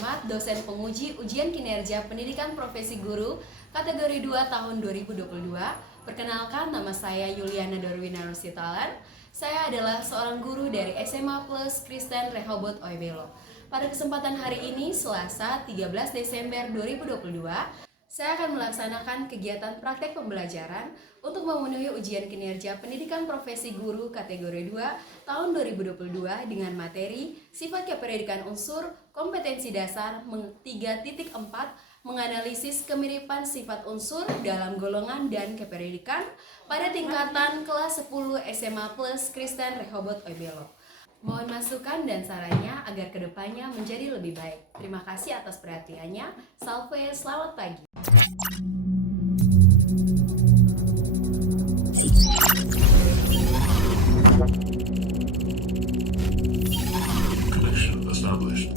Ahmad, dosen penguji ujian kinerja pendidikan profesi guru kategori 2 tahun 2022. Perkenalkan, nama saya Yuliana Dorwina Rusitalan. Saya adalah seorang guru dari SMA Plus Kristen Rehoboth Oebelo. Pada kesempatan hari ini, Selasa 13 Desember 2022, saya akan melaksanakan kegiatan praktek pembelajaran untuk memenuhi ujian kinerja pendidikan profesi guru kategori 2 tahun 2022 dengan materi sifat kependidikan unsur kompetensi dasar 3.4 menganalisis kemiripan sifat unsur dalam golongan dan kependidikan pada tingkatan kelas 10 SMA Plus Kristen Rehoboth Oebelo. Mohon masukan dan sarannya agar kedepannya menjadi lebih baik. Terima kasih atas perhatiannya. Salve, selamat pagi. Connection established.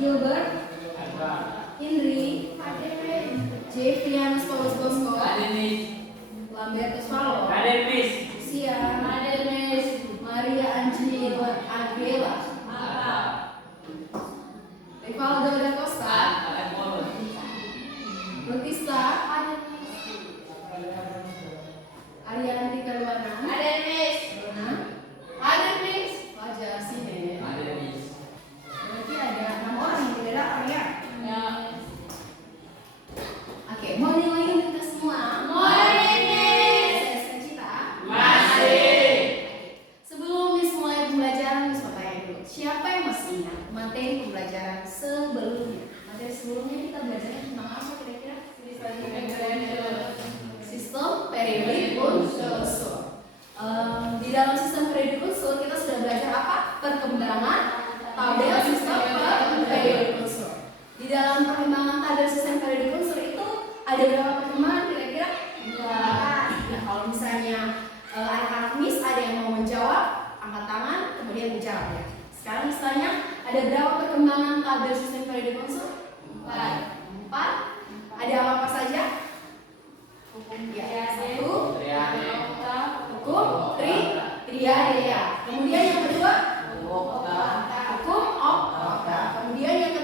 Gilbert, Indri, Jevianus Paulus Bosco, Lambertus Paulo, Lucia, Maria Angie Angela, Rivaldo da Costa, Rutista, Arianti Kaluana, Fajar Sine. Berarti ada 6 orang yang tidak datang ya? Oke, mau nilaiin kita semua? Saya Cita. Sebelum Miss mulai pembelajaran, Miss mau tanya dulu. Siapa yang masih ingat materi pembelajaran sebelumnya? Materi sebelumnya kita belajarnya tentang apa kira-kira? Sistem periodik unsur. Di dalam sistem periodik unsur kita sudah belajar apa? Perkembangan tabel sistem periodik unsur. Di dalam perkembangan tabel sistem periodik unsur itu ada berapa perkembangan kira-kira? Nah, kalau misalnya anak-anak Miss ada yang mau menjawab, angkat tangan kemudian menjawab ya. Sekarang misalnya ada berapa perkembangan tabel sistem periodik unsur? 4. Ada apa saja? Ya, 1 hukum triadea. Kemudian yang kedua hukum okta. Kemudian yang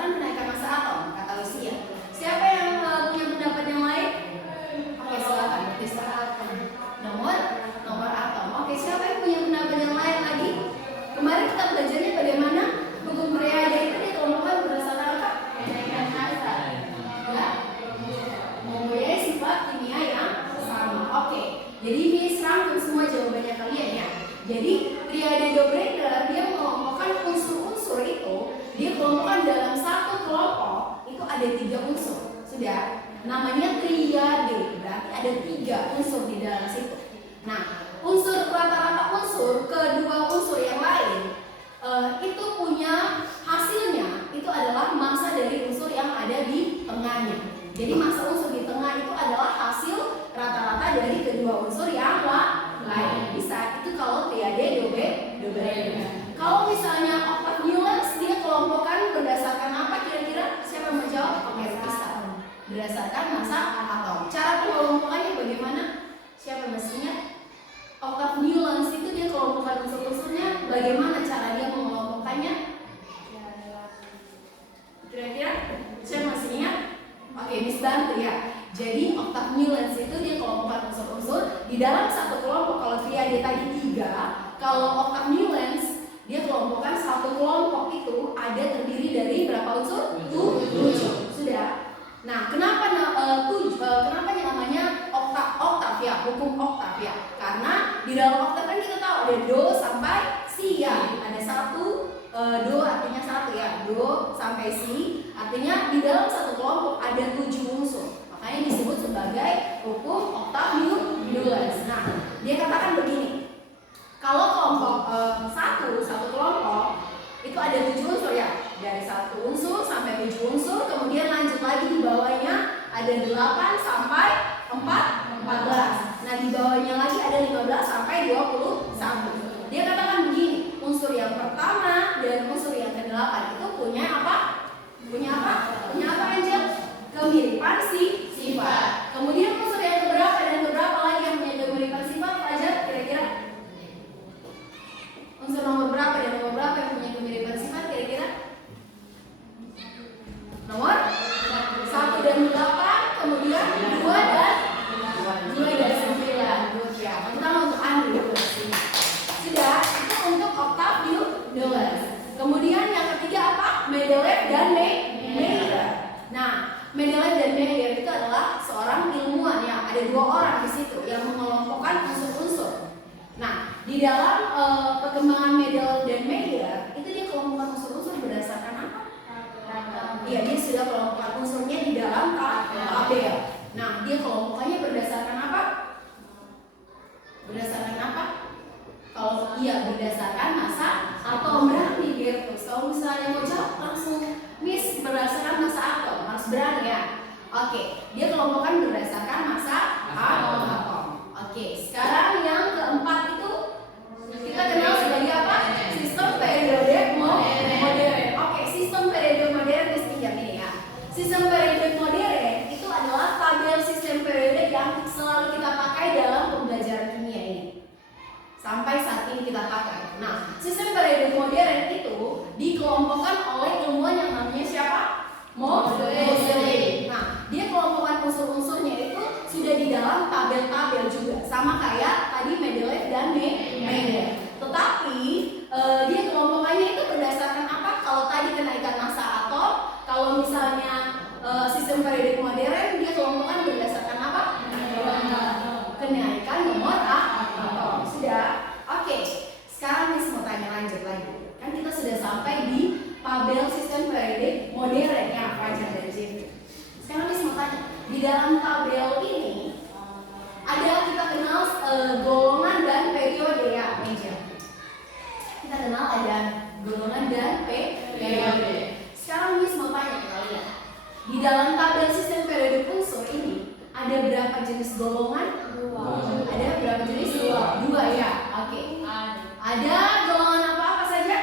berdasarkan kenaikan massa atom, kata Lucia. Siapa yang punya pendapat yang lain? Oke, silakan. Nomor atom. Oke, siapa yang punya pendapat yang lain lagi? Kemarin kita belajarnya bagaimana hukum periode itu dikelompokkan berdasarkan apa? Kenaikan massa. Ya, mempunyai sifat kimia yang sama. Oke, jadi ini rangkum semua jawabannya kalian ya. Jadi periode Dobreiner dia mengelompokkan unsur-unsur itu, dia kelompokkan dalam satu kelompok itu ada 3 unsur. Sudah, namanya triade, berarti ada 3 unsur di dalam situ. Nah, unsur rata-rata unsur kedua unsur yang lain itu punya hasilnya itu adalah massa dari unsur yang ada di tengahnya. Jadi massa unsur di tengah itu adalah hasil rata-rata dari kedua unsur yang lain. Bisa itu kalau triade Dobreiner. Kalau misalnya octave Newlands dia kelompokkan berdasarkan apa kira-kira? Siapa yang menjawab? Oke, bisa. Berdasarkan massa atom. Cara pengelompokannya bagaimana? Siapa yang masih ingat? Octave Newlands itu dia kelompokkan unsur-unsurnya. Bagaimana cara dia mengelompokkannya? Kira-kira? Siapa masih ingat? Oke, Miss bantu ya. Jadi octave Newlands itu dia kelompokkan unsur-unsur di dalam satu kelompok. Kalau triade tadi 3, kalau octave Newlands dia kelompokkan satu kelompok itu ada terdiri dari berapa unsur? 7. Sudah. Nah, kenapa namanya oktav ya, hukum oktav ya? Karena di dalam oktav kan kita tahu ada do sampai si ya. Ada 1, do artinya 1 ya, do sampai si artinya di dalam satu kelompok ada 7 unsur. Makanya disebut sebagai hukum oktav Newlands. Nah, dia katakan begini. Kalau kelompok satu kelompok itu ada 7 unsur ya, dari 1 unsur sampai 7 unsur, kemudian lanjut lagi di bawahnya ada 8 sampai 14. Nah, di bawahnya lagi ada 15 sampai 21. Dia katakan begini, unsur yang pertama dan unsur yang ke-8 itu punya apa? Punya apa Angel? Kemiripan sifat. Kemudian unsur yang keberapa dan keberapa lagi yang punya kemiripan sifat? Pelajar kira-kira? Unsur nomor berapa dan nomor berapa yang punya kemiripan sifat kira-kira? Nomor 1 dan 8, kemudian 2 dan 9. Good ya. Pertama untuk Andrew. Sudah, itu untuk octave Newlands. Kemudian yang ketiga apa? Mendeleev dan Meyer. Nah, Mendeleev dan Meyer itu adalah seorang ilmuwan ya. Ada 2 orang di situ yang mengelompokkan unsur-unsur. Nah, di dalam perkembangan Mendeleev dan Meyer itu dia kelompokkan unsur-unsur berdasarkan apa? Iya, dia sudah kelompokkan unsurnya di dalam tabel. Nah, dia kelompokannya berdasarkan apa? Berdasarkan apa? Kalau iya berdasarkan massa atom. Berani Gertus. Kalau misalnya mau jawab langsung Miss berdasarkan massa atom, harus berani ya. Oke, dia kelompokkan berdasarkan massa atom. Oke, sekarang yang keempat itu kita kenal sebagai apa? Sistem periode modern. Oke, sistem periode modern pinjam ini ya. Sistem periode modern itu adalah tabel sistem periode yang selalu kita pakai dalam pembelajaran kimia ini. Sampai saat ini kita pakai. Nah, sistem periode modern itu dikelompokkan oleh ilmuwan yang namanya siapa? Moseley. Nah, dia kelompokkan unsur-unsurnya itu sudah di dalam tabel-tabel juga, sama kayak tadi Mendeleev dan Meyer. Tetapi dia kelompokannya itu berdasarkan apa? Kalau tadi kenaikan massa atom, kalau misalnya sistem periode modern dia kelompokkan berdasarkan apa? Kenaikan nomor atom. Sudah? Oke. Sekarang Miss mau tanya lanjut lagi. Kan kita sudah sampai di tabel sistem periode modern ya, Fajar dan Jeffrey. Sekarang Miss mau tanya, di dalam tabel ini ada kita kenal golongan dan periode ya, Angel. Kita kenal ada golongan dan periode. Sekarang Miss mau tanya ke kalian, di dalam tabel sistem periode unsur ini ada berapa jenis golongan? 2. Ada berapa jenis? 2 ya. Oke. Ada golongan apa saja?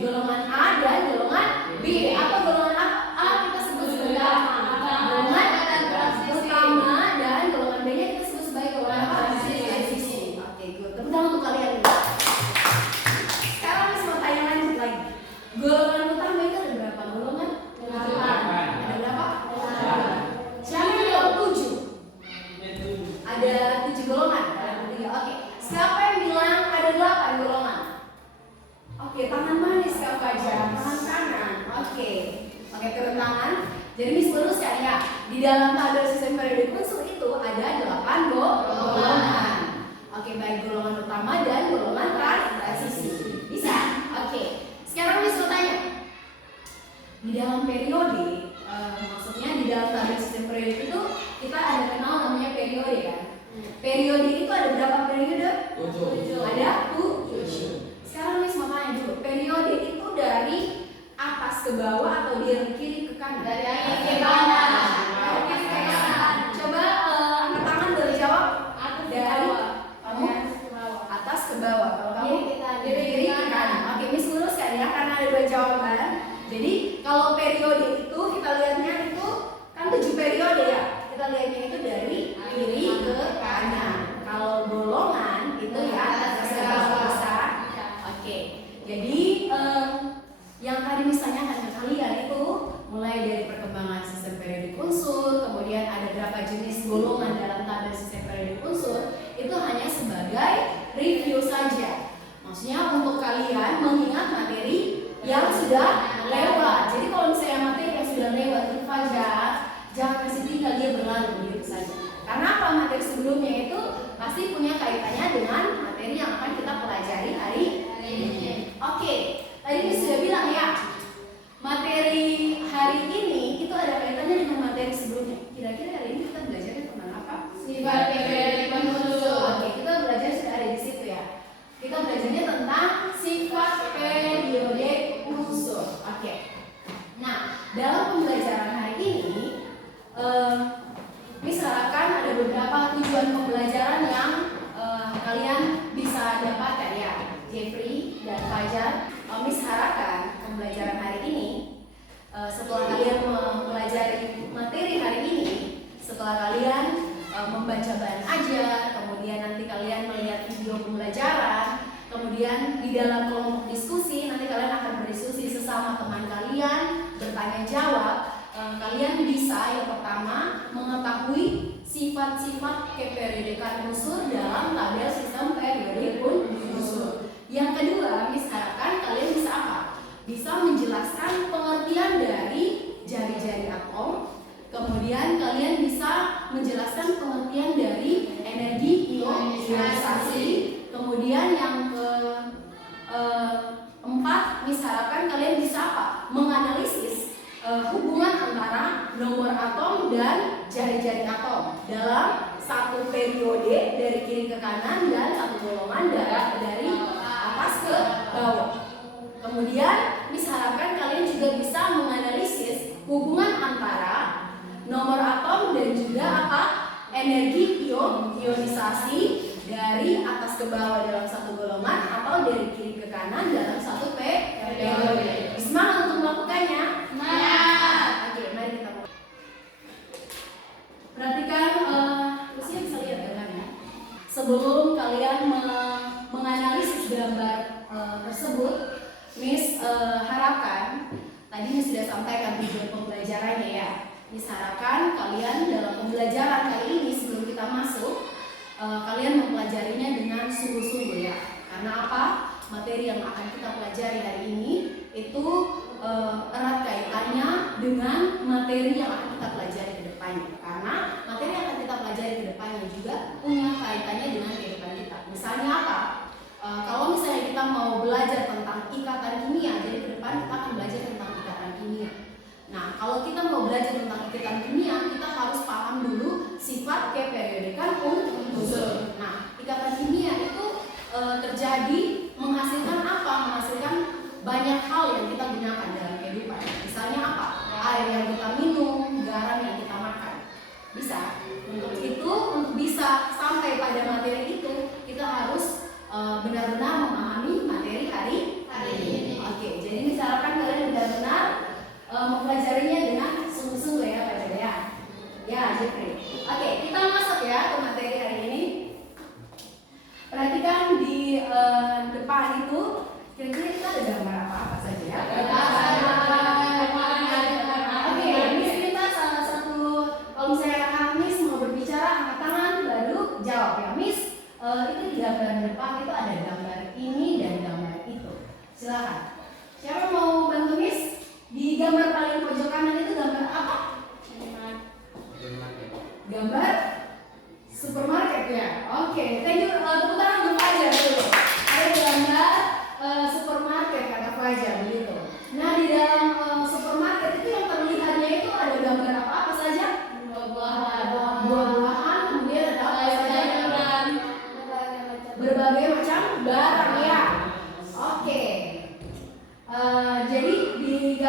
Golongan A dan golongan B. Apa golongan A kita sebut sebagai golongan pertama dan golongan B nya kita sebut sebagai golongan apa? Oke, good. Tepuk tangan untuk kalian. Sekarang Miss mau tanya lanjut lagi. Golongan Jadi Miss luruskan ya, di dalam tabel sistem periodik unsur itu ada 8 golongan. Oke, baik golongan utama dan golongan transisi. Bisa? Oke. Sekarang Miss mau tanya. Di dalam periode, maksudnya di dalam tabel sistem periodik itu kita ada kenal namanya periode kan? Periode itu ada berapa periode? 7. Ada 7. Sekarang Miss mau tanya dulu, periode itu dari atas ke bawah atau dari kiri ke kanan? Dari atas ke bawah. Dari kiri ke kanan. Coba angkat tangan boleh jawab. Dari kamu atas ke bawah. Kalau kamu dari kiri ke kanan. Oke, Miss luruskan ya karena ada 2 jawaban. Jadi kalau periode itu kita lihatnya itu kan 7 periode ya. Kita lihatnya itu dari kiri ke kanan. Kalau golongan itu ya atas ke bawah. Oke. Jadi yang tadi misalnya kan kalian itu mulai dari perkembangan sistem periodik unsur, kemudian ada berapa jenis golongan dalam tabel sistem periodik unsur, itu hanya sebagai review saja. Maksudnya untuk kalian mengingat materi yang sudah lewat. Jadi kalau misalnya materi yang sudah lewat itu fajar, jangan kasih tinggal dia berlalu begitu saja. Karena apa, materi sebelumnya itu pasti punya kaitannya dengan materi yang akan kita pelajari hari ini. Oke. Tadi Miss sudah bilang ya, materi hari ini itu ada kaitannya dengan materi sebelumnya. Kira-kira hari ini kita belajarnya tentang apa? Sifat periodik unsur. Oke, kita belajar sudah ada di situ ya. Kita belajarnya tentang sifat periodik unsur. Oke. Nah, dalam pembelajaran hari ini, Miss harapkan ada beberapa tujuan pembelajaran yang kalian bisa dapatkan ya, Jeffrey dan Fajar. Miss harapkan pembelajaran hari ini setelah kalian mempelajari materi hari ini, setelah kalian membaca bahan ajar, kemudian nanti kalian melihat video pembelajaran, kemudian di dalam kelompok diskusi nanti kalian akan berdiskusi sesama teman kalian, bertanya jawab. Kalian bisa yang pertama mengetahui sifat-sifat keperiodikan unsur dalam tabel sistem periodik unsur. Yang kedua, Miss harapkan kalian bisa apa? Bisa menjelaskan pengertian dari jari-jari atom. Kemudian kalian bisa menjelaskan pengertian dari energi ionisasi. Kemudian yang keempat, Miss harapkan kalian bisa apa? Menganalisis hubungan antara nomor atom dan jari-jari atom dalam satu periode dari kiri ke kanan dan satu golongan dari atas ke bawah. Kemudian Miss harapkan kalian juga bisa menganalisis hubungan antara nomor atom dan juga apa? Energi ionisasi dari atas ke bawah dalam satu golongan atau dari kiri ke kanan dalam satu periode. Semangat untuk melakukannya. Oke, mari kita mulai. Perhatikan, usia bisa lihat gambarnya. Sebelum kalian menganalisis gambar tersebut, Miss harapkan tadi Miss sudah sampaikan tujuan pembelajarannya ya. Miss harapkan kalian dalam pembelajaran kali ini sebelum kita masuk, kalian mempelajarinya dengan sungguh-sungguh ya. Karena apa? Materi yang akan kita pelajari hari ini itu erat kaitannya dengan materi yang akan kita pelajari ke depannya. Karena materi yang akan kita pelajari ke depannya juga punya kaitannya dengan kehidupan kita. Misalnya apa? Kalau misalnya kita mau belajar tentang ikatan kimia, jadi ke depan kita akan belajar tentang ikatan kimia. Nah, kalau kita mau belajar tentang ikatan kimia, kita harus paham dulu sifat keperiodikan unsur. Nah, ikatan kimia itu terjadi menghasilkan apa? Menghasilkan banyak hal yang kita gunakan dalam kehidupan. Misalnya apa? Air yang kita minum, garam yang kita makan. Bisa. Untuk itu, untuk bisa sampai pada materi itu, kita harus benar-benar memahami materi hari ini. Oke, jadi misalkan kalian benar-benar mempelajarinya dengan sungguh-sungguh ya, Pak ya. Ya, Jeffrey. Oke, kita masuk ya ke materi hari ini. Perhatikan di depan itu, kira-kira kita ada gambar apa saja ya? Oke, Miss minta salah satu, kalau misalnya Kak Miss mau berbicara, angkat tangan baru jawab ya, Miss. Itu di gambar depan itu ada gambar ini dan gambar itu. Silakan. Siapa mau bantu Miss? Di gambar paling pojok kanan itu gambar apa?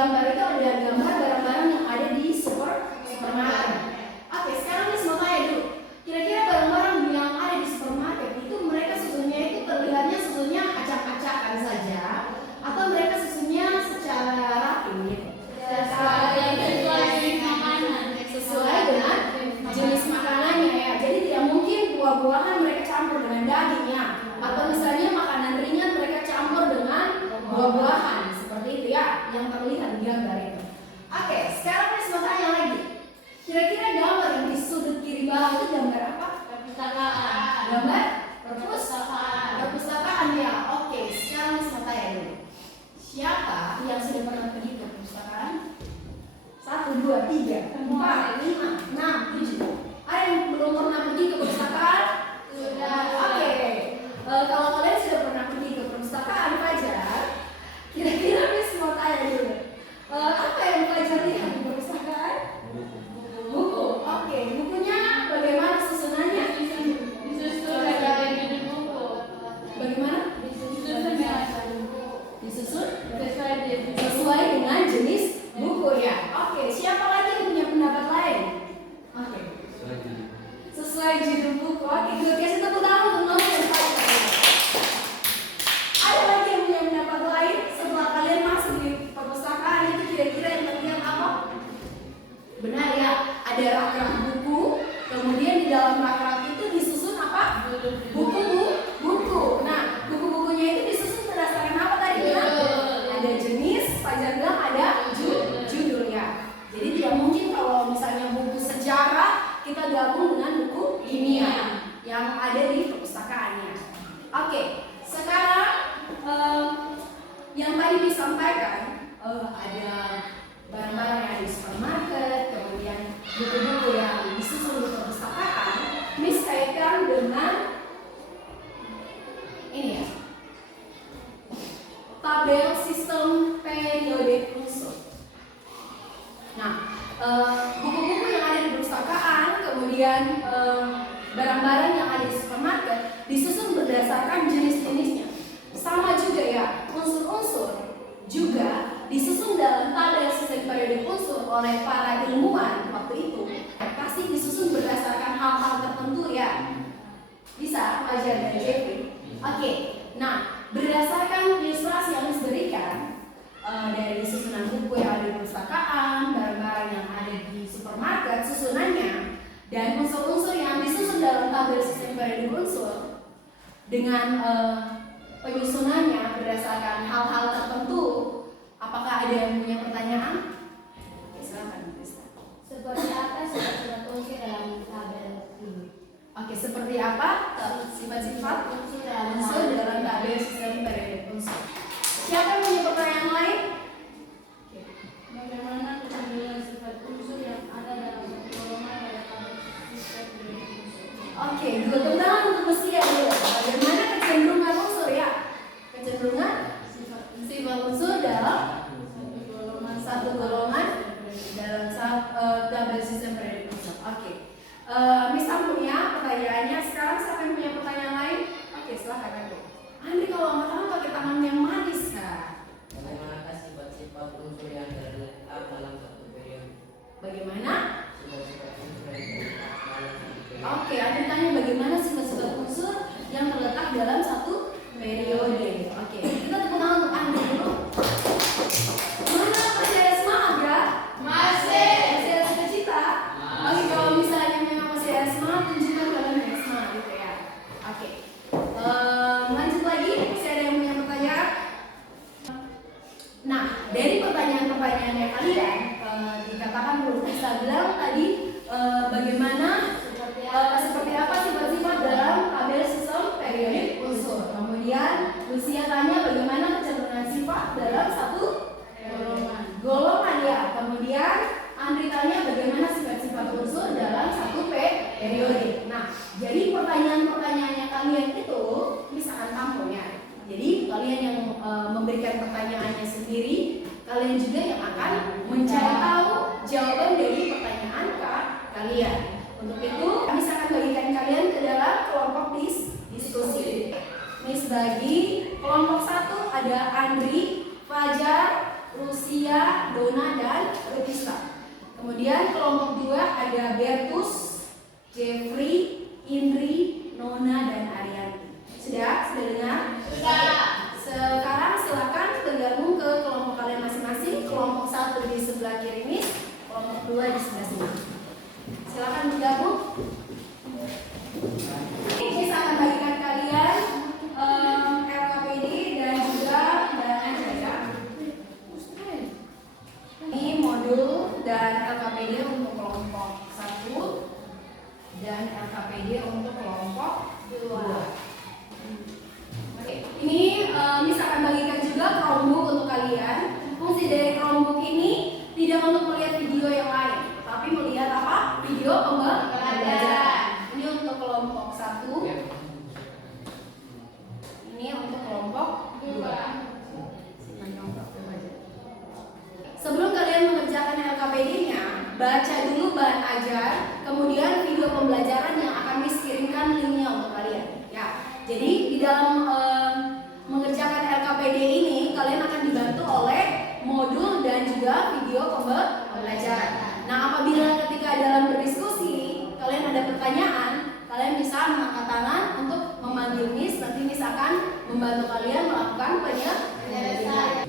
gambar itu ada gambar barang-barang yang ada di supermarket. Oke, sekarang Miss mau tanya dulu. Kira-kira barang-barang yang ada di supermarket itu mereka susunnya itu terlihatnya susunnya acak-acakan saja atau mereka susunnya secara rapi gitu? Sesuai dengan jenis makanannya ya. Jadi tidak mungkin buah-buahan mereka campur dengan dagingnya, atau misalnya makanan ringan mereka campur dengan buah-buahan seperti itu ya, yang terlihat di gambar itu. Oke, sekarang saya mau tanya lagi. Kira-kira gambar yang di sudut kiri bawah itu gambar apa? Perpustakaan. Gambar perpustakaan ya. Oke, sekarang saya mau tanya dulu. Siapa yang sudah pernah pergi ke perpustakaan? 1, 2, 3, 4, 5, 6, 7. Ada yang belum pernah pergi ke perpustakaan? Sudah. Oke. Kalau kalian sudah pernah pergi ke perpustakaan Fajar, kira-kira Miss mau tanya dulu. Apa yang Fajar lihat di perpustakaan? Buku. Oke. Bukunya bagaimana susunannya? Disusun bagaimana? Disusun sesuai dengan jenis buku ya. Oke, siapa lagi yang punya pendapat lain? Oke. Sesuai judul buku. Oke, gue kasih tepuk tangan untuk Novi dan Fajar. Ada lagi yang punya pendapat lain setelah kalian masuk di perpustakaan itu kira-kira yang terlihat apa? Benar ya, ada rak-rak buku. Kemudian di dalam rak-rak itu disusun apa? Buku. Nah, buku-bukunya itu disusun berdasarkan apa tadi? Ada jenis, Fajar bilang ada judul ya. Jadi tidak mungkin kalau misalnya buku sejarah kita gabung dengan buku kimia yang ada di perpustakaannya. Oke, sekarang yang tadi disampaikan ada barang-barang yang ada di supermarket, kemudian buku-buku yang disusun di perpustakaan. Miss kaitkan dengan ini ya, tabel sistem periode unsur. Nah, buku-buku yang ada di perpustakaan, kemudian barang-barang yang ada di supermarket disusun berdasarkan jenis-jenisnya. Sama juga ya, unsur-unsur juga disusun dalam tabel sistem periode unsur oleh para ilmuwan waktu itu. Pasti disusun berdasarkan hal-hal tertentu ya. Bisa Fajar dan Jeffrey. Oke, nah berdasarkan ilustrasi yang diberikan dari susunan buku yang ada di perpustakaan, barang-barang yang ada di supermarket, susunannya, dan unsur-unsur yang disusun dalam tabel sistem periode unsur dengan penyusunannya berdasarkan hal-hal tertentu. Apakah ada yang punya pertanyaan? Oke, silakan. Seperti apa sifat-sifat unsur dalam tabel ini? Oke, seperti apa sifat-sifat unsur dalam tabel sistem periode unsur? Siapa yang punya pertanyaan lain? Bagaimana kecenderungan sifat unsur yang ada dalam satu golongan pada tabel sistem periode unsur? Oke, dua tentang untuk mesti ya dulu. Bagaimana kecenderungan unsur ya? Kecenderungan sifat unsur dalam satu golongan dalam tabel sistem periode unsur. Oke. Miss Ampun ya pertanyaannya. Sekarang siapa yang punya pertanyaan lain? Oke, silahkan Andri. Andri kalau angkat pakai tangan yang manis kan? Bagaimana sifat-sifat unsur yang terletak dalam satu periode? Bagaimana? Sifat-sifat unsur yang terletak dalam satu periode. Oke, Andri tanya bagaimana sifat-sifat unsur yang terletak dalam satu periode. Oke, kita tepuk tangan untuk Andri dulu. Mana masih ada semangat gak? Masih ada sukacita? Oke, kalau misalnya memang masih ada semangat, tunjukkan kalian yang semangat gitu ya. Oke, lanjut lagi. Masih ada yang punya pertanyaan? Nah, dari pertanyaan-pertanyaannya kalian dikatakan belum bisa bilang tadi bagaimana seperti apa sifat-sifat dalam tabel sistem periode unsur. Kemudian Lucia tanya bagaimana kecenderungan sifat dalam satu golongan ya. Kemudian Andri tanya bagaimana sifat-sifat unsur dalam satu periode. Nah, jadi pertanyaan-pertanyaannya kalian itu misalkan tampung ya. Jadi kalian yang memberikan pertanyaannya sendiri, kalian juga yang akan mencari tahu jawaban dari pertanyaan kalian. Untuk itu, kami akan bagikan kalian ke dalam kelompok diskusi. Miss bagi kelompok 1 ada Andri, Fajar, Rusia, Dona, dan Rutista. Kemudian kelompok 2 ada Bertus, Jeffrey, Indri, Nona, dan Arianti. Sudah dengar? Sudah. Sekarang silakan bergabung ke kelompok kalian masing-masing. Kelompok 1 di sebelah kiri ini, kelompok 2 di sebelah sini. Silakan bergabung. Ini saya akan bagikan kalian LKPD dan juga undangan ya. Ini modul dan LKPD untuk kelompok 1 dan LKPD untuk kelompok 2. Oke, ini Miss akan bagikan juga Chromebook untuk kalian. Fungsi dari Chromebook ini tidak untuk melihat video yang lain, tapi melihat apa? Video pembelajaran. Ini untuk kelompok 1. Ini untuk kelompok 2. Sebelum kalian mengerjakan LKPD-nya, baca dulu bahan ajar, kemudian video pembelajaran yang akan Miss kirimkan linknya untuk kalian. Ya, jadi di dalam mengerjakan LKPD ini kalian akan dibantu oleh modul dan juga video pembelajaran. Nah, apabila ketika dalam berdiskusi kalian ada pertanyaan, kalian bisa mengangkat tangan untuk memanggil Miss. Nanti Miss akan membantu kalian melakukan penjelasan.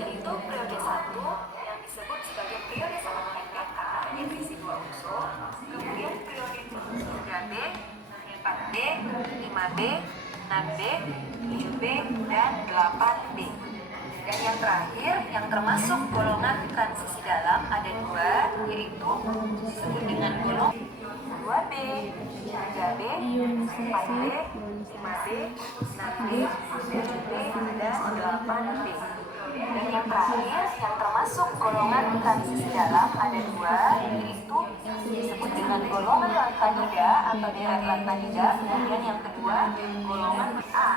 Yaitu periode 1 yang disebut sebagai periode sangat pendek karena hanya berisi 2 unsur, kemudian periode 3B, 4B, 5B, 6B, 7B, dan 8B. Dan yang terakhir, yang termasuk golongan transisi dalam ada 2, yaitu disebut dengan golongan 2B, 3B, 4B, 5B, 6B, 7B, dan 8B. Dan yang terakhir, yang termasuk golongan transisi dalam ada 2, yaitu disebut dengan golongan lantanida atau deret lantanida. Kemudian yang kedua, golongan A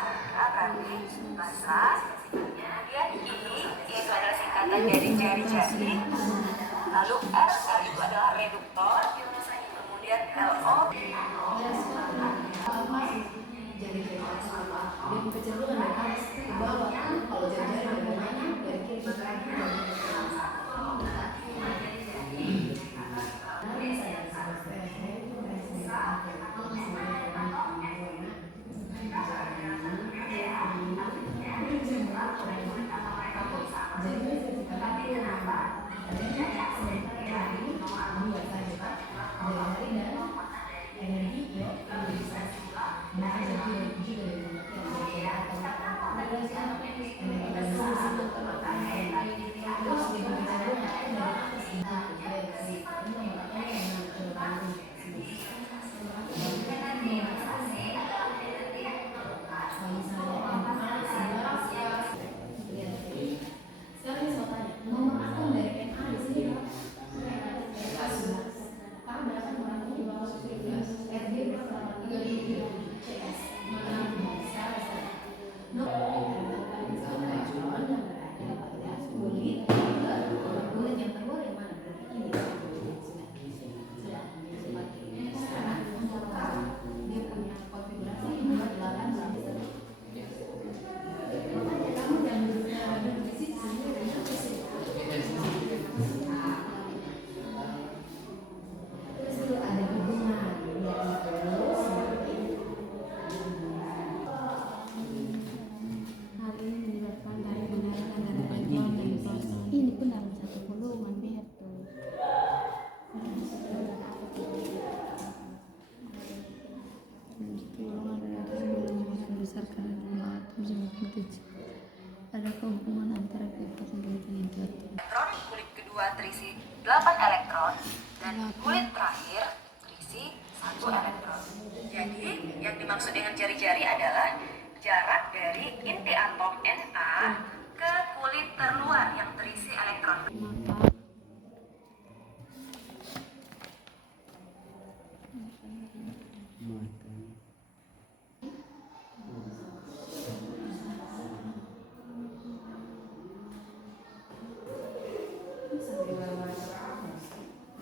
berarti massa. Kemudian I, yaitu adalah singkatan dari jari-jari. Lalu R itu adalah reduktor. Kemudian LO. Adakah hubungan antara kecepatan dan jatuh? Elektron kulit kedua terisi 8 elektron dan kulit terakhir terisi 1 elektron. Jadi yang dimaksud dengan jari-jari adalah jarak dari inti atom Na ke kulit terluar yang terisi elektron.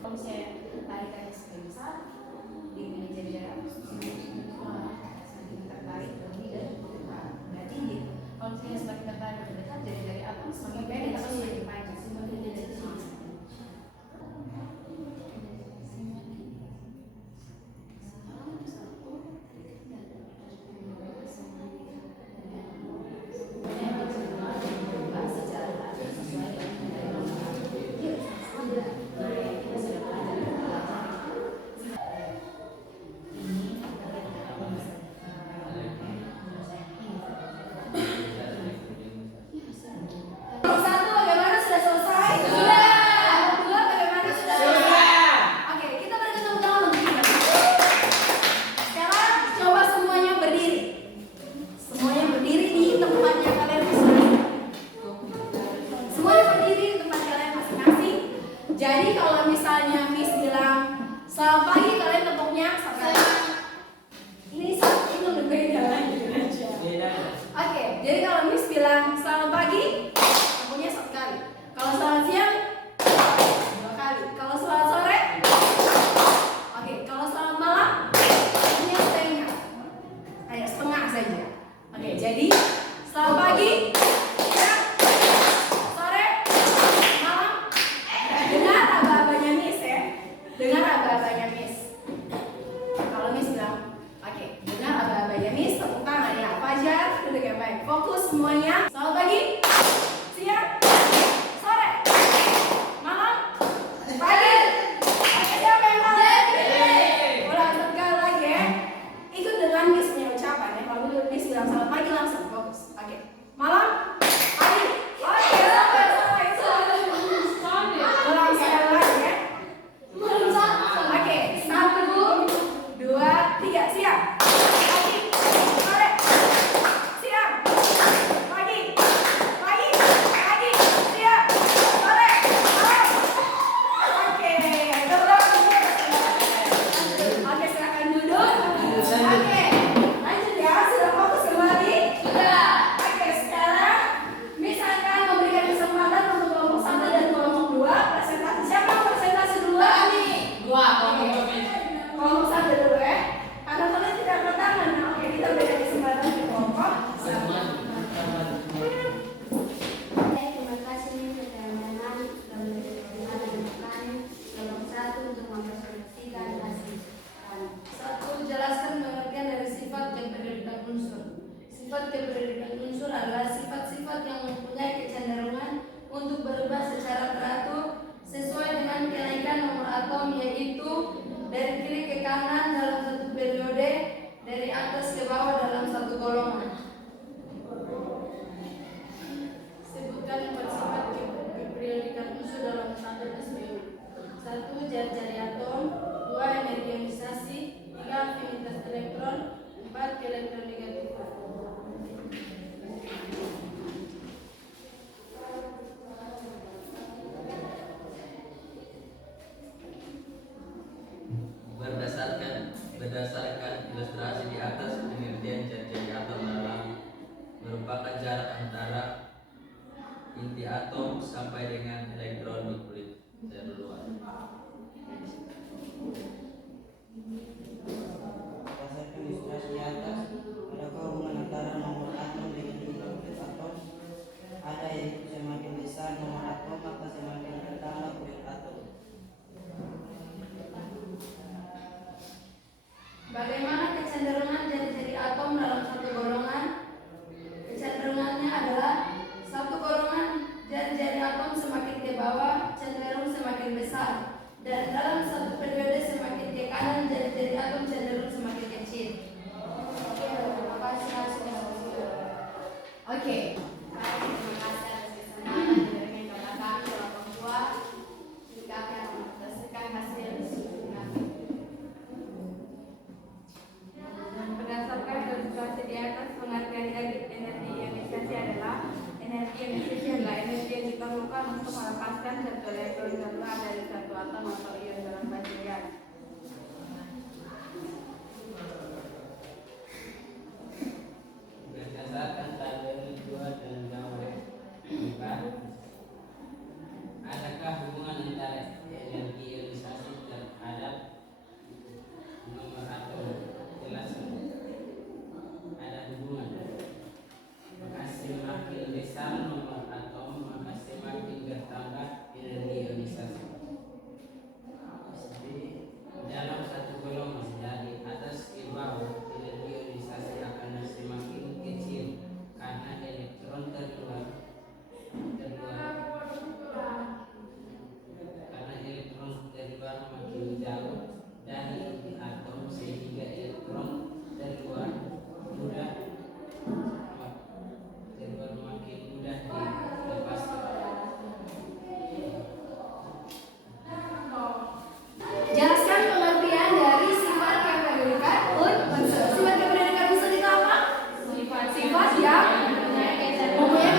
Kalau misalnya tarikannya semakin besar, dia menjadi jarak semakin tertarik lebih dan berarti gitu. Kalau misalnya semakin tertarik lebih dekat, jari-jari atom semakin pendek atau semakin panjang, semakin jadi jadi kalau misalnya Miss bilang selamat pagi, kalian tepuknya satu kali. Ini lebih beda lagi. Oke, jadi kalau Miss bilang selamat pagi, tepuknya satu kali. Kalau selamat siang, dua kali. Kalau selamat sore, oke. Kalau selamat malam, tepuknya setengah. Kayak setengah saja. Oke, jadi selamat pagi. Dengar aba-abanya Miss. Kalau Miss bilang, oke, dengar aba-abanya Miss, tepuk tangan ya. Fajar, duduk yang baik. Fokus semuanya. Selamat pagi, siang, sore, malam, pagi. Oke, siapa yang tahu? Ulang sekali lagi ya. Ikut dengan Miss punya ucapan ya. Kalau Miss bilang selamat pagi langsung fokus. Oke, malam, pagi. Oke, sampai. Ulang sekali lagi ya. Oke, 1, 2, 3, siap. Pagi, sore, siang, pagi, siang, sore, malam. Oke, oke, silakan duduk. Oke, lanjut ya, sudah fokus kembali? Sudah. Oke, sekarang Miss akan memberikan kesempatan untuk kelompok 1 dan kelompok 2 presentasi. Siapa yang presentasi duluan? Kelompok 1 dulu ya. Karena kalian tidak angkat tangan. Nah, oke, kita berikan kesempatan di kelompok 1. Terima kasih teman-teman kelompok 1 untuk mempresentasikan hasil. 1. Jelaskan pengertian dari sifat kependudukan unsur. Sifat kependudukan unsur adalah sifat-sifat yang mempunyai kecenderungan untuk berubah secara teratur sesuai dengan kenaikan nomor atom, yaitu dari kiri ke kanan dalam satu periode, dari atas ke bawah dalam satu golongan. Sebutkan 4 sifat keperiodikan unsur dalam satu SPU. 1. Jari-jari atom. 2. Energi ionisasi. 3. Afinitas elektron. 4. Keelektronegatifan. Berdasarkan ilustrasi di atas, pengertian jari-jari atom merupakan jarak antara inti atom sampai dengan elektron di kulit terluar. Berdasarkan ilustrasi di atas, adakah hubungan antara nomor atom dengan jumlah kulit atom? Ada, yaitu semakin besar nomor atom maka semakin bertambah kulit atom. Bagaimana kecenderungan jari-jari atom dalam satu golongan? Kecenderungannya adalah satu golongan jari-jari atom semakin ke bawah cenderung semakin besar, dan dalam satu periode semakin ke kanan jari-jari atom cenderung untuk melepaskan satu elektron keluar dari satu atom atau ion dalam baterai. Berdasarkan tabel 2 dan gambar 4, adakah hubungan antara energi ionisasi terhadap nomor atom? Jelas, ada hubungan. Maka semakin besar nomor atom, maka semakin bertambah energi ionisasi. Dalam satu golongan dari atas ke bawah, energi ionisasi akan semakin kecil karena elektron terluar makin jauh dari inti atom, sehingga elektron terluar makin mudah dilepaskan. Jelaskan pengertian dari sifat kepemilikan unsur. Sifat kepemilikan unsur itu apa? Sifat yang mempunyai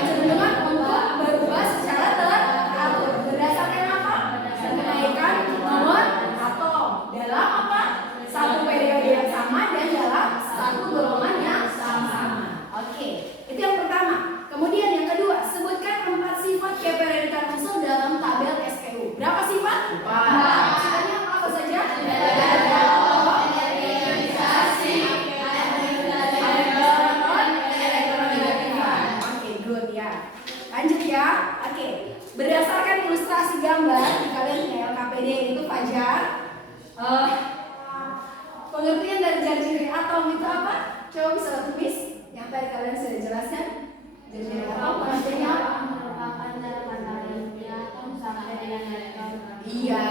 kecenderungan untuk berubah secara teratur. Berdasarkan apa? Kenaikan nomor atom dalam apa? Satu periode yang sama dan dalam satu golongan yang sama. Oke, itu yang pertama. Kemudian yang kedua, sebutkan 4 sifat kepemilikan unsur dalam tabel SPU. Berapa sifat? 4. Sifatnya apa saja? Oke, good ya. Lanjut ya. Oke, berdasarkan ilustrasi gambar di kalian punya LKPD itu Fajar. Pengertian dari jari-jari atom itu apa? Coba bisa tulis yang tadi kalian sudah jelaskan. Jari-jari atom pengertiannya apa? merupakan jarak antara inti atom sampai dengan elektron. Iya,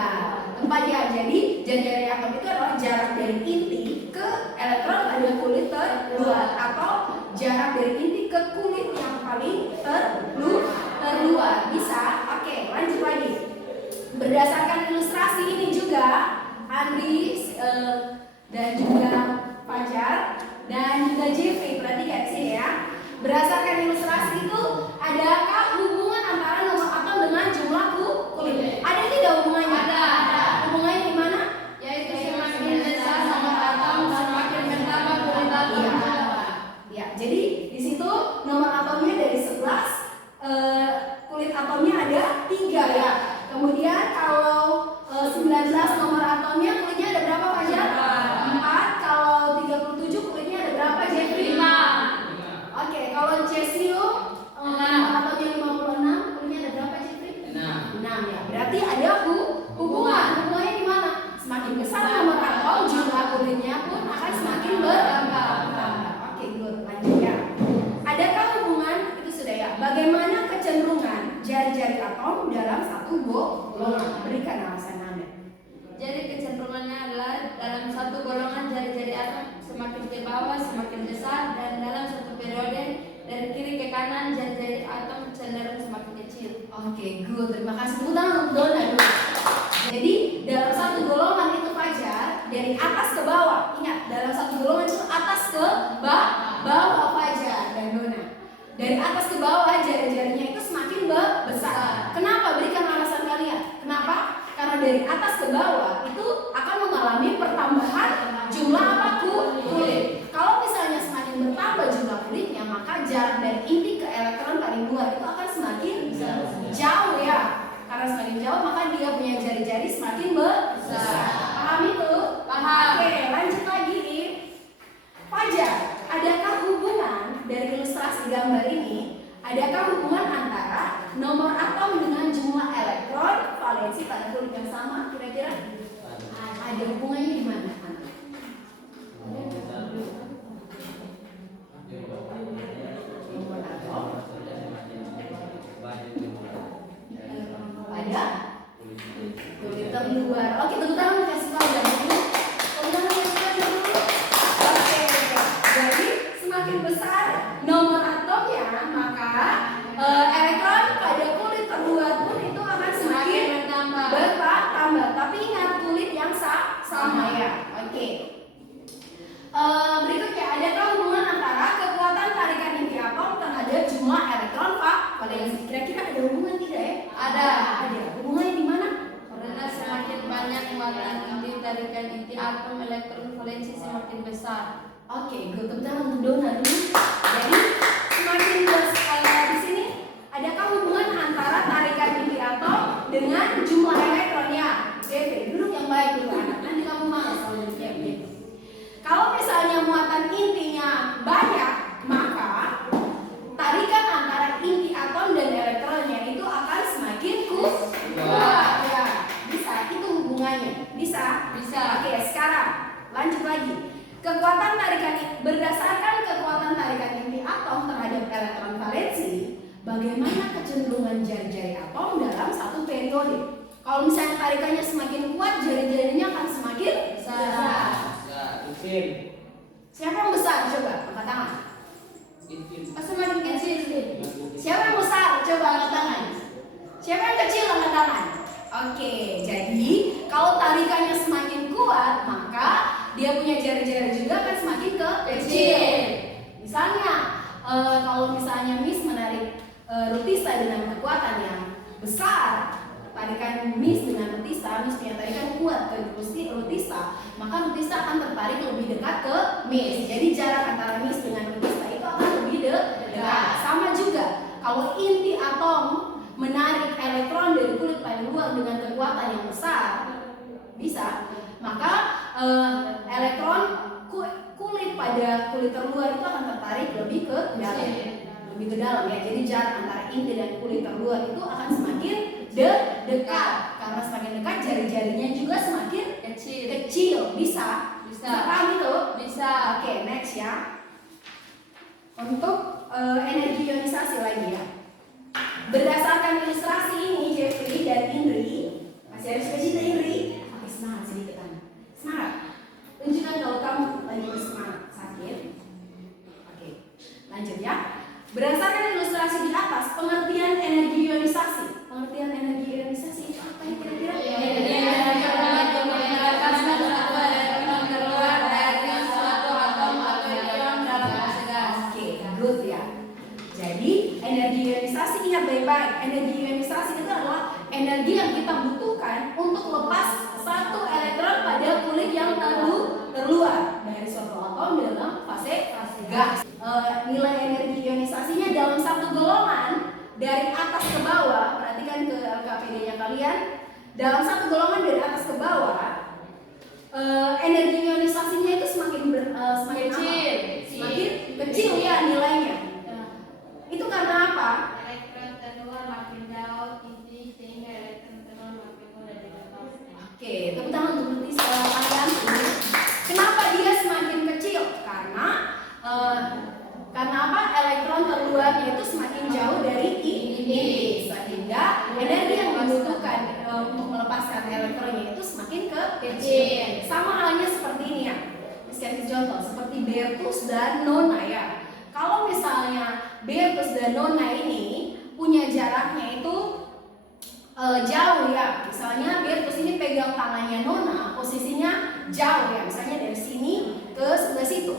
tepat ya. Jadi jari-jari atom itu adalah jarak dari inti ke elektron pada kulit terluar, atau jarak dari inti ke kulit yang paling terluar. Bisa? Oke, lanjut lagi. Berdasarkan ilustrasi ini juga Andri dan juga Fajar dan juga Jeffrey, perhatikan sini ya. Berdasarkan ilustrasi itu, adakah hubungan antara nomor atom dengan jumlah kulit? Ada tidak hubungannya? Ada. Hubungannya di mana? Yaitu semakin besar nomor atom, semakin bertambah kulit atom. Ya, jadi di situ nomor atomnya dari 11, kulit atomnya ada 3 ya. Kemudian kalau 19 nomor atomnya kulitnya ada berapa Fajar? 4. Kalau 37 kulitnya ada berapa Jeffrey? 5. Oke, kalau cesium nomor atomnya 56, kulitnya ada berapa Jeffrey? 6 ya. Berarti ada hubungan. Hubungannya di mana? Semakin besar nomor atom, jumlah kulitnya pun akan semakin bertambah. Oke, good. Lanjut ya. Adakah hubungan? Itu sudah ya. Bagaimana kecenderungan jari-jari atom dalam satu golongan? Berikan alasan Anda. Jadi kecenderungannya adalah dalam satu golongan jari-jari atom semakin ke bawah semakin besar, dan dalam satu periode dari kiri ke kanan jari-jari atom cenderung semakin kecil. Oke, good. Terima kasih. Tepuk tangan untuk Dona dulu. Jadi dalam satu golongan itu Fajar dari atas ke bawah. Ingat, dalam satu golongan itu atas ke bawah Fajar dan Dona. Dari atas ke bawah jari-jarinya itu semakin besar. Kenapa? Berikan alasan kalian. Kenapa? Karena dari atas ke bawah itu akan mengalami pertambahan jumlah apa? Kulit. Kalau misalnya semakin bertambah jumlah kulitnya, maka jarak dari inti ke elektron paling luar itu akan semakin jauh ya. Karena semakin jauh maka dia punya jari-jari semakin besar. Paham itu? Paham. Oke, lanjut lagi. Fajar, adakah hubungan dari ilustrasi gambar ini? Adakah hubungan antara nomor atom dengan jumlah elektron valensi pada kulit yang sama? Kira-kira ada hubungannya di mana? Ada kulit terluar. Oke, tepuk tangan kasih tahu ya dulu. Tepuk tangan kasih tahu dulu. Oke, jadi semakin besar nomor atomnya, maka elektron pada kulit terluar pun itu akan semakin bertambah. Tapi ingat, kulit yang sama ya. Oke. Berikutnya, adakah hubungan antara kekuatan tarikan inti atom terhadap jumlah elektron valensi? Kira-kira ada hubungan tidak ya? elektron valensi semakin besar. Oke, gue tepuk tangan untuk Dona dulu. Jadi semakin di sini adakah hubungan antara tarikan inti atom dengan jumlah elektronnya? Devi, duduk yang baik dulu anak. Nanti kamu malas kalau duduknya begitu. Kalau misalnya muatan intinya banyak, maka tarikan antara inti atom dan elektronnya itu akan semakin kuat. Ya, bisa. Itu hubungannya. Bisa. Oke, sekarang lanjut lagi. Kekuatan tarikan berdasarkan kekuatan tarikan inti atom terhadap elektron valensi, bagaimana kecenderungan jari-jari atom dalam satu periode? Kalau misalnya tarikannya semakin kuat, jari-jarinya akan semakin besar. Kecil. Siapa yang besar? Coba angkat tangan. Semakin kecil. Siapa yang besar? Coba angkat tangan. Siapa yang kecil? Angkat tangan. Oke, jadi kalau tarikannya semakin kuat, maka dia punya jari-jari juga akan semakin kecil. Misalnya, kalau misalnya Miss menarik rutisa dengan kekuatan yang besar, tarikan Miss dengan rutisa, Miss punya tarikan kuat ke rutisa, maka rutisa akan tertarik lebih dekat ke Miss. Jadi jarak antara Miss dengan rutisa itu akan lebih dekat. Sama juga, kalau inti atom menarik elektron dari kulit paling luar dengan kekuatan yang besar, bisa, maka elektron kulit pada kulit terluar itu akan tertarik lebih ke dalam, ya. Jadi jarak antara inti dan kulit terluar itu akan semakin dekat. Karena semakin dekat, jari-jarinya juga semakin kecil. Bisa paham itu? Bisa. Oke, next ya. Untuk energi ionisasi lagi ya. Berdasarkan ilustrasi ini, Jeffrey dan Indri, masih ada suka-cita Indri? Oke, semangat sedikit Anda. Semangat. Tunjukkan kalau kamu lagi bersemangat, sakit. Oke, lanjut ya. Berdasarkan ilustrasi di atas, pengertian energi ionisasi. Pengertian energi ionisasi itu apa ya kira-kira? Energi yang menyebabkan suatu elektron keluar dari suatu atom atau ion dalam fase gas. Oke, good ya. Jadi energi ionisasi, ingat baik-baik, energi ionisasi itu adalah energi yang kita butuhkan untuk lepas satu elektron pada kulit yang terluar dari suatu atom dalam fase gas. Nilai energi ionisasinya dalam satu golongan dari atas ke bawah, perhatikan ke LKPD-nya kalian, dalam satu golongan dari atas ke bawah, energi ionisasinya itu semakin kecil ya nilainya. Itu karena apa? Elektron terluar makin jauh inti sehingga elektron terluar makin mudah dilepas. Oke, tepuk tangan untuk berarti kalian. Kenapa dia semakin kecil? Karena apa? Elektron terluarnya itu semakin jauh dari inti, sehingga energi yang dibutuhkan untuk melepaskan elektronnya itu semakin kecil. Sama halnya seperti ini ya. Kasih contoh seperti Bertus dan Nona ya. Kalau misalnya Bertus dan Nona ini punya jaraknya itu jauh ya. Misalnya Bertus ini pegang tangannya Nona, posisinya jauh ya. Misalnya dari sini ke sebelah situ.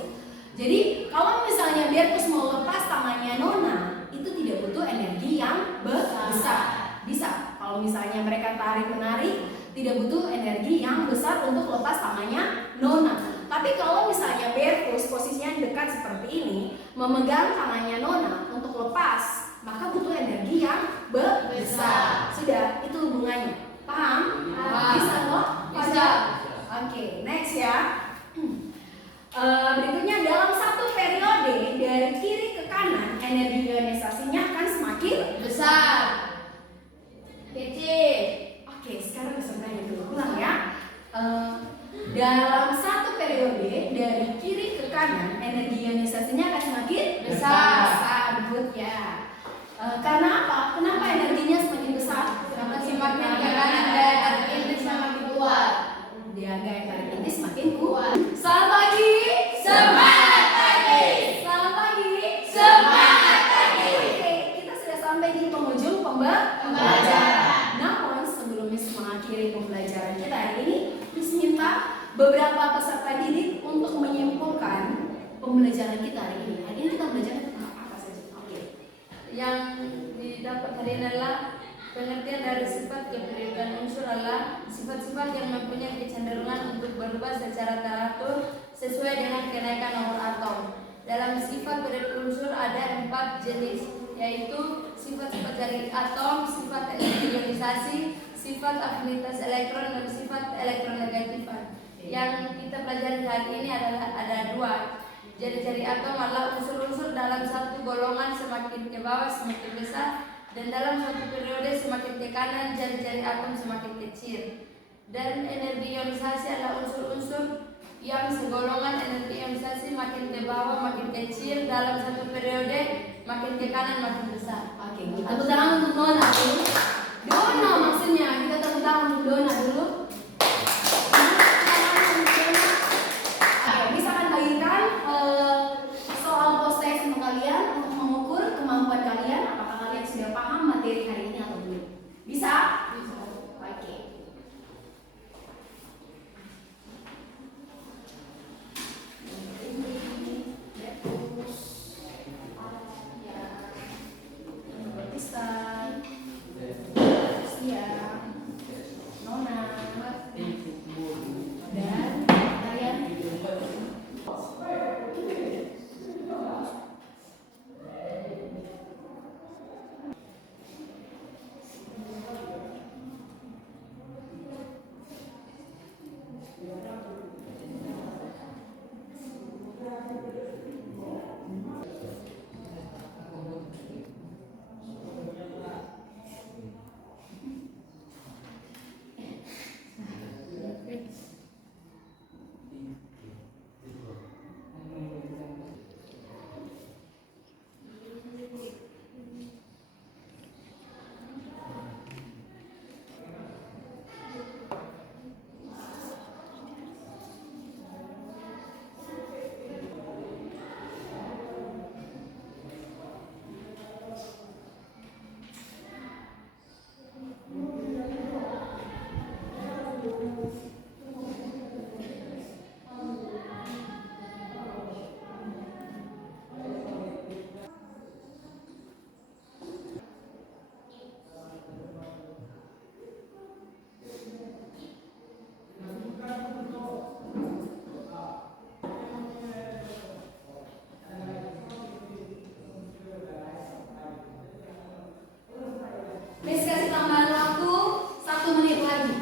Jadi kalau misalnya Bertus mau lepas tangannya Nona, itu tidak butuh energi yang besar. Bisa. Kalau misalnya mereka tarik-menarik, tidak butuh energi yang besar untuk lepas tangannya Nona. Tapi kalau misalnya Bertus posisinya dekat seperti ini, memegang tangannya Nona untuk lepas, maka butuh energi yang besar. Sudah, itu hubungannya. Paham? Bisa loh? Bisa. Oke, next ya. Berikutnya dalam satu periode dari kiri ke kanan, energi ionisasinya akan semakin Besar. Kecil. Oke, sekarang pesertanya dulu ulang ya. Dalam satu periode dari kiri ke kanan, energi ionisasinya akan semakin besar. Good ya. Karena apa? Kenapa energinya semakin besar? Karena semakin ke kanan daya tarik inti semakin kuat. Dia gaya tarik inti semakin kuat. Selamat pagi. Semangat pagi. Selamat pagi. Semangat pagi. Oke, kita sudah sampai di penghujung pembelajaran. Namun sebelum Miss mengakhiri pembelajaran kita hari ini, Miss minta beberapa peserta didik untuk menyimpulkan pembelajaran kita hari ini. Hari ini kita belajar tentang apa saja? Oke. Yang didapat hari ini adalah Pengertian dari sifat kependekan unsur adalah sifat-sifat yang mempunyai kecenderungan untuk berubah secara teratur sesuai dengan kenaikan nomor atom. Dalam sifat periode unsur ada 4 jenis, yaitu sifat-sifat dari atom, sifat ionisasi, sifat afinitas elektron, dan sifat elektronegatifan. Yang kita pelajari hari ini ada 2. Jari-jari atom adalah unsur-unsur dalam satu golongan semakin ke bawah semakin besar, dan dalam suatu periode semakin ke kanan jari-jari atom semakin kecil. Dan energi ionisasi adalah unsur-unsur yang segolongan energi ionisasi makin ke bawah makin kecil, dalam satu periode makin ke kanan makin besar. Oke, tepuk tangan untuk Dona dulu. Dona maksudnya, kita tepuk tangan untuk Dona dulu. Oke, bisa kan bagikan soal post-text untuk kalian untuk mengukur kemampuan kalian, apakah kalian sudah paham materi hari ini atau belum? Bisa? Bisa. Oke. Miss kasih tambahan waktu 1 menit lagi.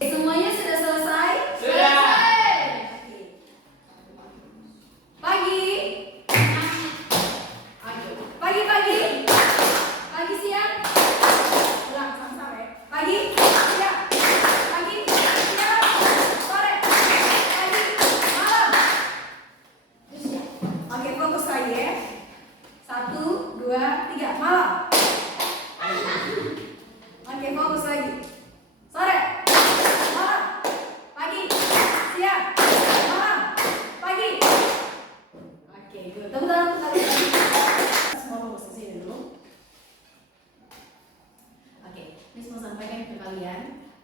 Semuanya sudah selesai? Selesai. Pagi. Pagi. Pagi siang. Ulang sampai. Pagi. Siang. Pagi. Siang. Sore. Pagi. Malam. Oke, fokus lagi ya. 1, 2, 3, malam. Oke, fokus lagi. Sore, malam, pagi, siang, malam, pagi. Oke, good. Tepuk tangan untuk kalian. Semua fokus ke sini dulu. Oke, Miss mau sampaikan ke kalian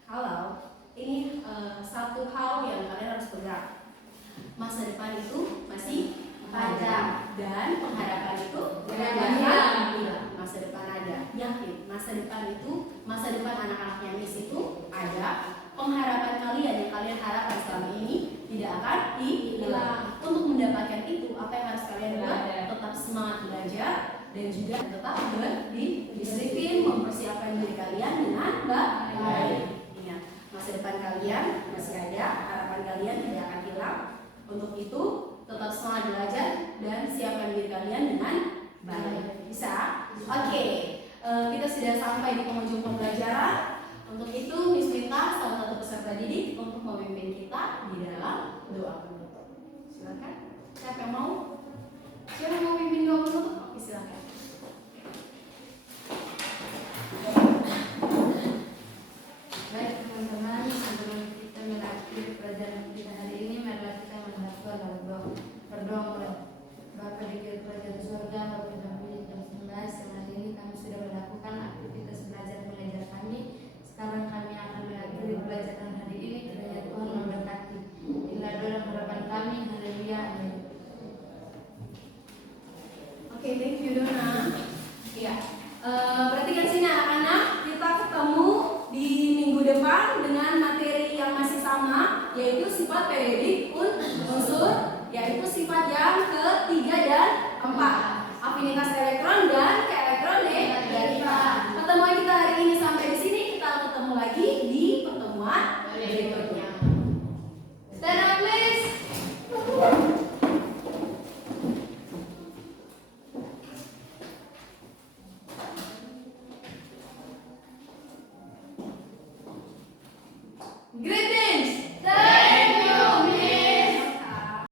kalau ini satu hal yang kalian harus pegang. Masa depan itu masih ada, dan pengharapan itu hilang. Masa depan ada, yakin. Masa depan itu, masa depan anak-anaknya Miss itu ada. Pengharapan kalian yang kalian harapkan selama ini tidak akan hilang. Untuk mendapatkan itu, apa yang harus kalian buat? Tetap semangat belajar dan juga tetap berdisiplin, mempersiapkan diri kalian dengan baik. Ingat, masa depan kalian masih ada, harapan kalian tidak akan hilang. Untuk itu, tetap semangat belajar dan siapkan diri kalian dengan baik. Bisa? Oke. Kita sudah sampai di penghujung pembelajaran. Untuk itu, Miss minta salah satu peserta didik untuk memimpin kita di dalam doa penutup. Silakan. Siapa yang mau? Siapa yang mau memimpin doa penutup? Oke, silakan. Baik teman-teman, sebelum kita mengakhiri pelajaran kita hari ini, marilah kita menghadap dalam doa. Berdoa mulai. Bapa di kerajaan surga, Bapa kami jam 11 yang hari ini kami sudah melakukan aktivitas belajar mengajar kami. Sekarang kami akan mengakhiri pelajaran hari ini. Kiranya Tuhan memberkati. Inilah doa dan harapan kami. Haleluya. Amin. periodik unsur, yaitu sifat yang ketiga dan keempat, afinitas elektron dan keelektronegatifan. Pertemuan kita hari ini sampai di sini, kita ketemu lagi di pertemuan berikutnya.